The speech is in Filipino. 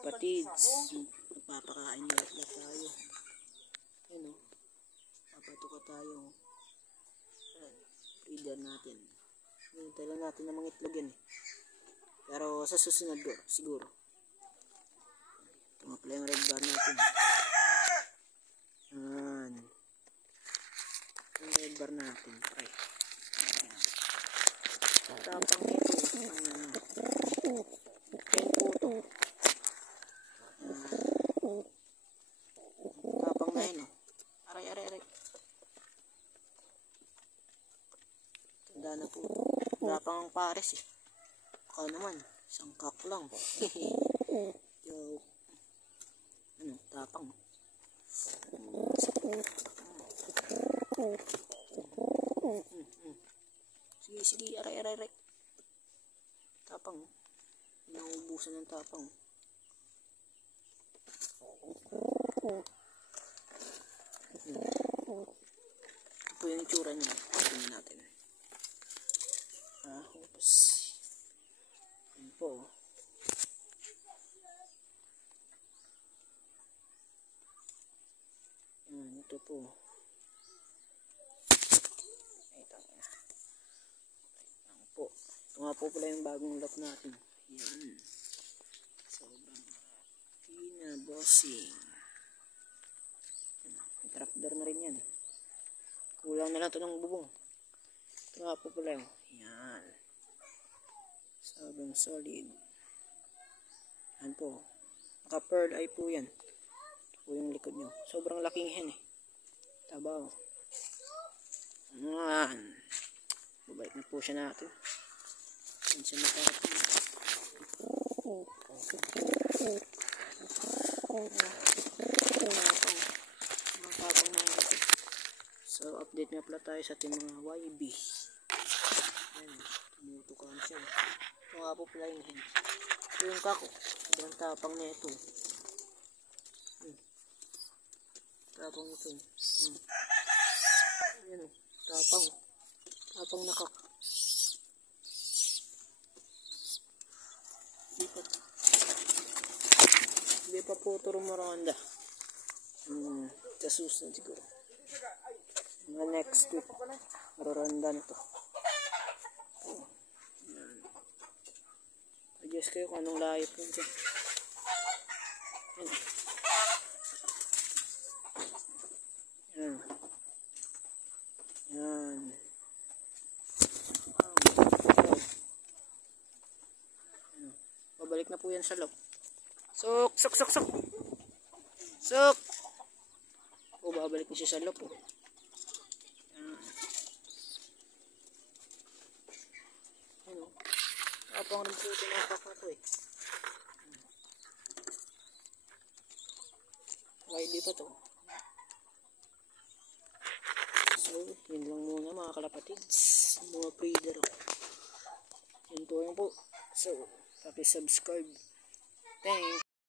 kalapatids. Magpapakain nila tayo. Ayun o. Papatuka tayo. Feeder natin. Hinintay lang natin na mga itlog yan eh. Pero sa susunod siguro. Ito nga pala yung red bar natin. Yan. Yung red bar natin. Ay. Tapang nito. Tapang na yun o. Aray. Tanda na po. Tapang ang pares eh. Baka naman. Isang kak lang. Joke. Ano? Tapang. Sige. Aray. Tapang. Nauubusan ng tapang. Ito po yung itsura niya. Tingnan natin. Oops. Yan po. Ito po. Ito po. Ito nga po pala yung bagong lock natin. Yan. Sobrang bossing. Trapdoor na rin yan. Kulang na lang ito ng bubong. Ito nga po pala yung. Yan. Sobrang solid. Yan po. Naka-pearl eye po yan. Ito po yung likod nyo. Sobrang laking hen eh. Tabaw. Yan. Babalik na po siya natin. Yan siya nakarating. Matapang na ito. So, update nga pala tayo sa ating mga YB. Ayan, tumutukan siya. Ito nga po pala yung hen. Ito yung kako. Sobrang tapang na ito. Tapang ito. Ayan o. Tapang. Tapang na kako. Hindi pa po ito rumaranda. Sa susunod siguro. Mga next week. Mararanda na ito. Adjust kayo kung anong lahi po dyan. Yan. Babalik na po yan sa loob. Sok. Babalik na siya sa loob. Ano? Tapang rin po ito ng kaka to eh. YB pa to. So, yun lang muna mga kalapatids. Mga breeder. Yun po. So, subscribe. Thanks.